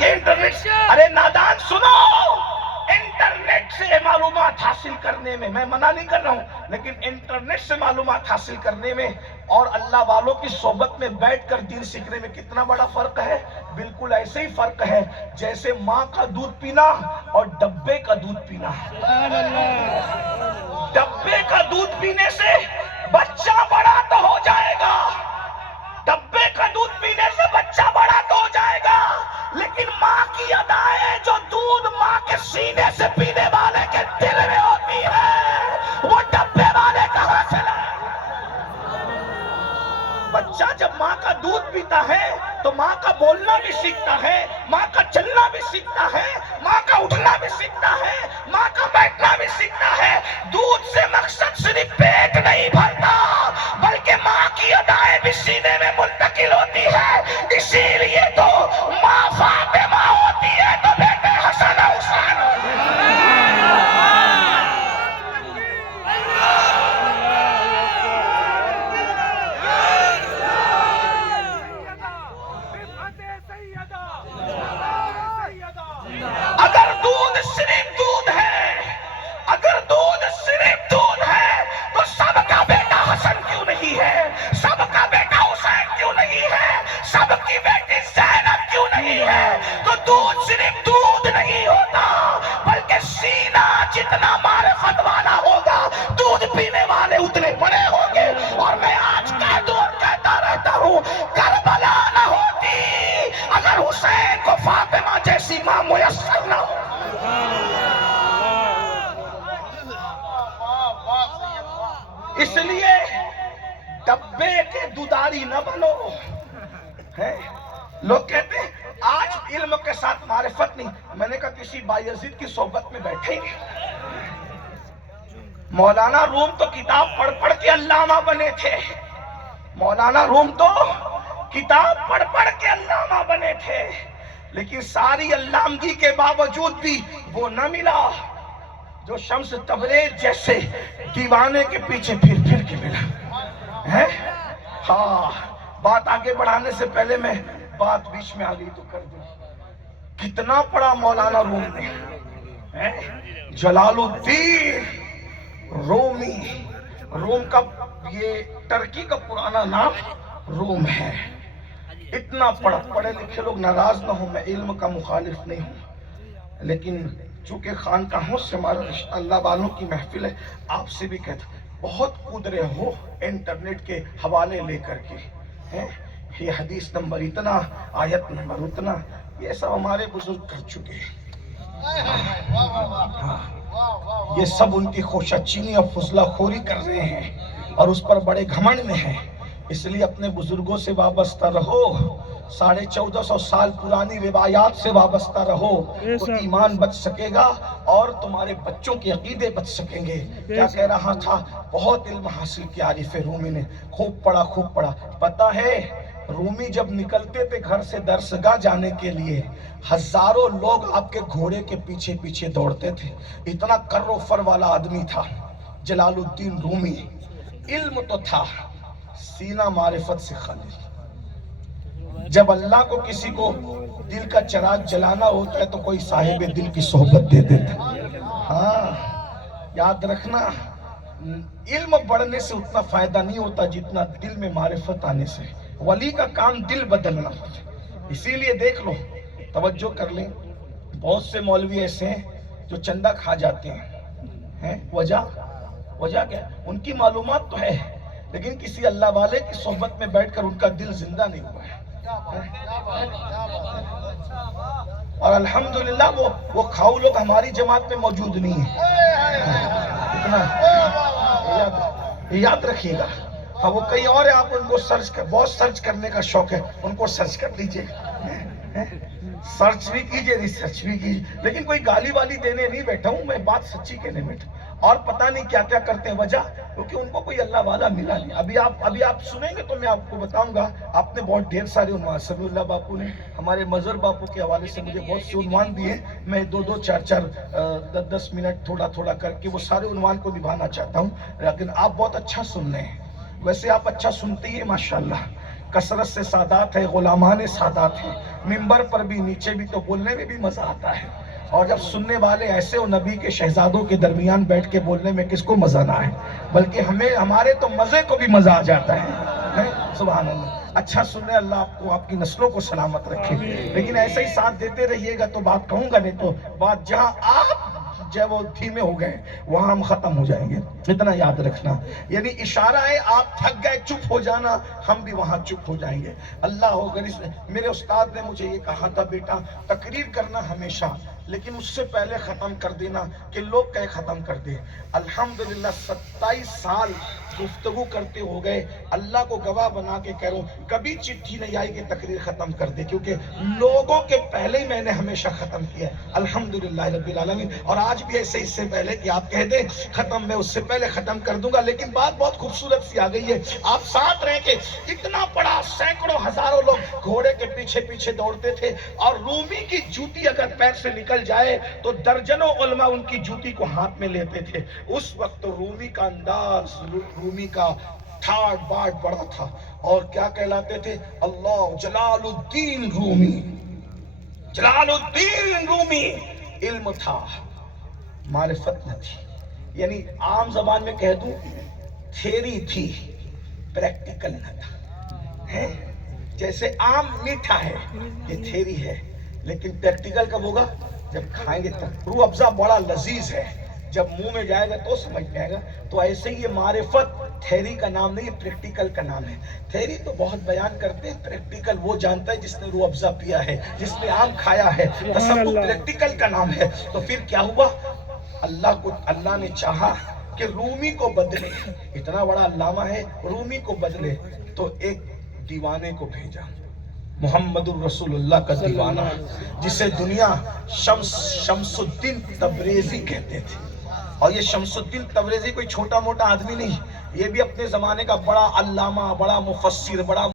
یہ انٹرنیٹ، ارے نادان سنو، انٹرنیٹ سے معلومات حاصل کرنے میں منع نہیں کر رہا ہوں، لیکن انٹرنیٹ سے معلومات حاصل کرنے میں اور اللہ والوں کی صحبت میں بیٹھ کر دین سیکھنے میں کتنا بڑا فرق ہے؟ بالکل ایسے ہی فرق ہے جیسے ماں کا دودھ پینا اور ڈبے کا دودھ پینا۔ ڈبے کا دودھ پینے سے بچہ بڑا تو ہو جائے گا، ڈبے کا دودھ پینے سے بچہ بڑا تو ہو جائے گا، لیکن ماں کی ادائیں جو دودھ ماں کے سینے سے پینے والے کے دل میں ہوتی ہے، وہ ڈبے والے کہاں سے لائے؟ بچہ جب ماں کا دودھ پیتا ہے تو ماں کا بولنا بھی سیکھتا ہے، ماں کا چلنا بھی سیکھتا ہے، ماں کا اٹھنا بھی سیکھتا ہے، ماں کا بیٹھنا بھی سیکھتا ہے۔ دودھ سے مقصد صرف پیٹ نہیں بھرتا بلکہ ماں کی ادائیں بھی سینے میں منتقل ہوتی ہے، اسی لیے تو ماں فاطمہ ہوتی ہے تو بیٹے حسن حسین ہوتے ہیں۔ اگر دودھ صرف دودھ ہے، اگر دودھ صرف دودھ ہے تو سب کا بیٹا حسن کیوں نہیں ہے؟ سب کا بیٹا حسین کیوں نہیں ہے؟ سب کی بیٹی زینب کیوں نہیں ہے؟ تو دودھ صرف دودھ نہیں ہوتا بلکہ سینہ جتنا معرفت والا ہوگا دودھ پینے والے اتنے بڑے ہوں گے۔ اور میں آج کہتا رہتا ہوں، کربلا نہ ہوتی اگر حسین کو فاطمہ جیسی ماں میسر نہ ہو۔ اس لیے ڈبے کے دوداری نہ بنو۔ لوگ کہتے ہیں آج علم کے ساتھ معرفت نہیں، میں نے کہا کسی بایزید کی صحبت میں بیٹھے گے؟ مولانا روم تو کتاب پڑھ پڑھ کے علامہ بنے تھے، مولانا روم تو کتاب پڑھ پڑھ کے علامہ بنے تھے، لیکن ساری علامگی کے باوجود بھی وہ نہ ملا جو شمس تبریز جیسے دیوانے کے پیچھے پھر پھر کے ملا ہے۔ ہاں، بات آگے بڑھانے سے پہلے میں بات بیچ میں آ گئی تو کر دوں، کتنا پڑھا مولانا روم نے؟ جلال الدین رومی، روم کا یہ ترکی کا پرانا نام روم ہے۔ اتنا پڑھا، پڑھے لکھے لوگ ناراض نہ ہوں، میں علم کا مخالف نہیں ہوں، لیکن چونکہ خانقاہوں سے ہمارا رشتہ، اللہ والوں کی محفل ہے، آپ سے بھی کہتا بہت کود رہے ہو انٹرنیٹ کے حوالے لے کر کے، یہ حدیث نمبر اتنا، آیت نمبر اتنا، یہ سب ہمارے بزرگ کر چکے ہیں۔ یہ سب ان کی خوشہ چینی اور فضلہ خوری کر رہے ہیں اور اس پر بڑے گھمنڈ میں ہیں۔ اس لیے اپنے بزرگوں سے وابستہ رہو، 1450 سال پرانی روایات سے وابستہ رہو تو ایمان بچ سکے گا اور تمہارے بچوں کے عقیدے بچ سکیں گے۔ کیا کہہ رہا تھا؟ بہت علم حاصل کیا عارف رومی نے، خوب پڑھا۔ پتہ ہے رومی جب نکلتے تھے گھر سے درسگاہ جانے کے لیے، ہزاروں لوگ آپ کے گھوڑے کے پیچھے پیچھے دوڑتے تھے، اتنا کر و فر والا آدمی تھا جلال الدین رومی۔ علم تو تھا، سینہ معرفت سے خالی۔ جب اللہ کو کسی کو دل کا چراغ جلانا ہوتا ہے تو کوئی صاحب دل کی صحبت دے دیتا۔ ہاں یاد رکھنا، علم بڑھنے سے اتنا فائدہ نہیں ہوتا جتنا دل میں معرفت آنے سے۔ ولی کا کام دل بدلنا ہوتا ہے۔ اسی لیے دیکھ لو، توجہ کر لیں، بہت سے مولوی ایسے ہیں جو چندہ کھا جاتے ہیں۔ وجہ کیا؟ ان کی معلومات تو ہے لیکن کسی اللہ والے کی صحبت میں بیٹھ کر ان کا دل زندہ نہیں ہوا ہے۔ اور الحمدللہ وہ کھاؤ لوگ ہماری جماعت میں موجود نہیں ہیں۔ اتنا یاد رکھیے گا۔ ہاں وہ کئی اور ہیں، آپ ان کو بہت سرچ کرنے کا شوق ہے، ان کو سرچ کر لیجئے، سرچ بھی کیجئے، ریسرچ بھی کیجئے، لیکن کوئی گالی والی دینے نہیں بیٹھا ہوں میں، بات سچی کہنے بیٹھا۔ اور پتہ نہیں کیا کیا کرتے ہیں، وجہ کیونکہ ان کو کوئی اللہ والا ملا نہیں۔ ابھی آپ سنیں گے تو میں آپ کو بتاؤں گا، آپ نے بہت ڈھیر سارے عنوان، سمیع اللہ باپو نے ہمارے مظہر باپو کے حوالے سے مجھے بہت سے عنوان دیے، میں 2 4 10 منٹ تھوڑا کر کے وہ سارے عنوان کو نبھانا چاہتا ہوں، لیکن آپ بہت اچھا سن رہے ہیں، ویسے آپ اچھا سنتے ہی ہیں ماشاءاللہ۔ کثرت سے سادات ہے، غلامان سادات ہیں، منبر پر بھی نیچے بھی تو بولنے میں بھی مزہ آتا ہے، اور جب سننے والے ایسے ہو نبی کے شہزادوں کے درمیان بیٹھ کے بولنے میں کس کو مزہ نہ آئے، بلکہ ہمارے تو مزے کو بھی مزہ آ جاتا ہے۔ سبحان اللہ، اچھا سننے، اللہ آپ کو آپ کی نسلوں کو سلامت رکھے، لیکن ایسے ہی ساتھ دیتے رہیے گا تو بات کہوں گا، نہیں تو بات جہاں آپ جب وہ دھیمے ہو گئے وہاں ہم ختم ہو جائیں گے، اتنا یاد رکھنا۔ یعنی اشارہ ہے آپ تھک گئے چپ ہو جانا، ہم بھی وہاں چپ ہو جائیں گے۔ اللہ ہو اگر میرے استاد نے مجھے یہ کہا تھا، بیٹا تقریر کرنا ہمیشہ، لیکن اس سے پہلے ختم کر دینا کہ لوگ کہے ختم کر دے۔ الحمدللہ 27 سال گفتگو کرتے ہو گئے، اللہ کو گواہ بنا کے کہہ رہا ہوں کبھی چٹھی نہیں آئی کہ تقریر ختم کر دے، کیونکہ لوگوں کے پہلے ہی میں نے ہمیشہ ختم کیا ہے الحمدللہ رب العالمین۔ اور آج بھی ایسے اس سے پہلے کہ آپ کہہ دیں ختم، میں اس سے پہلے ختم کر دوں گا، لیکن بات بہت خوبصورت سی آ گئی ہے۔ آپ ساتھ رہیں کہ اتنا بڑا سینکڑوں ہزاروں لوگ گھوڑے کے پیچھے پیچھے دوڑتے تھے، اور رومی کی جوتی اگر پیر سے نکل جائے تو درجنوں علماء ان کی جوتی کو ہاتھ میں لیتے تھے۔ اس وقت رومی کا انداز، رومی کا ٹھاٹ باٹ بڑا تھا، اور کیا کہلاتے تھے؟ اللہ جلال الدین رومی، جلال الدین رومی۔ علم تھا، معرفت نہ تھی، یعنی عام زبان میں کہہ دوں تھیری تھی، پریکٹیکل نہ تھا۔ جیسے عام میٹھا ہے، یہ تھیری ہے، لیکن پریکٹیکل کب ہوگا؟ جب کھائیں گے تب۔ روح افزا بڑا لذیذ ہے، جب منہ میں جائے گا تو سمجھ میں آئے گا۔ تو ایسے ہی یہ معرفت تھیری کا نام نہیں، یہ پریکٹیکل کا نام ہے۔ تھیری تو بہت بیان کرتے ہیں، پریکٹیکل وہ جانتا ہے جس نے روح افزا پیا ہے، جس نے آم کھایا ہے۔ تصوف پریکٹیکل کا نام ہے۔ تو پھر کیا ہوا؟ اللہ نے چاہا کہ رومی کو بدلے، اتنا بڑا علامہ ہے، رومی کو بدلے، تو ایک دیوانے کو بھیجا، محمد الرسول اللہ کا دیوانہ، جسے دنیا شمس الدین تبریزی کہتے تھے۔ اور یہ شمس الدین تبریزی کوئی چھوٹا موٹا آدمی نہیں، یہ بھی اپنے زمانے کا بڑا علامہ، بڑا مفسر، بڑا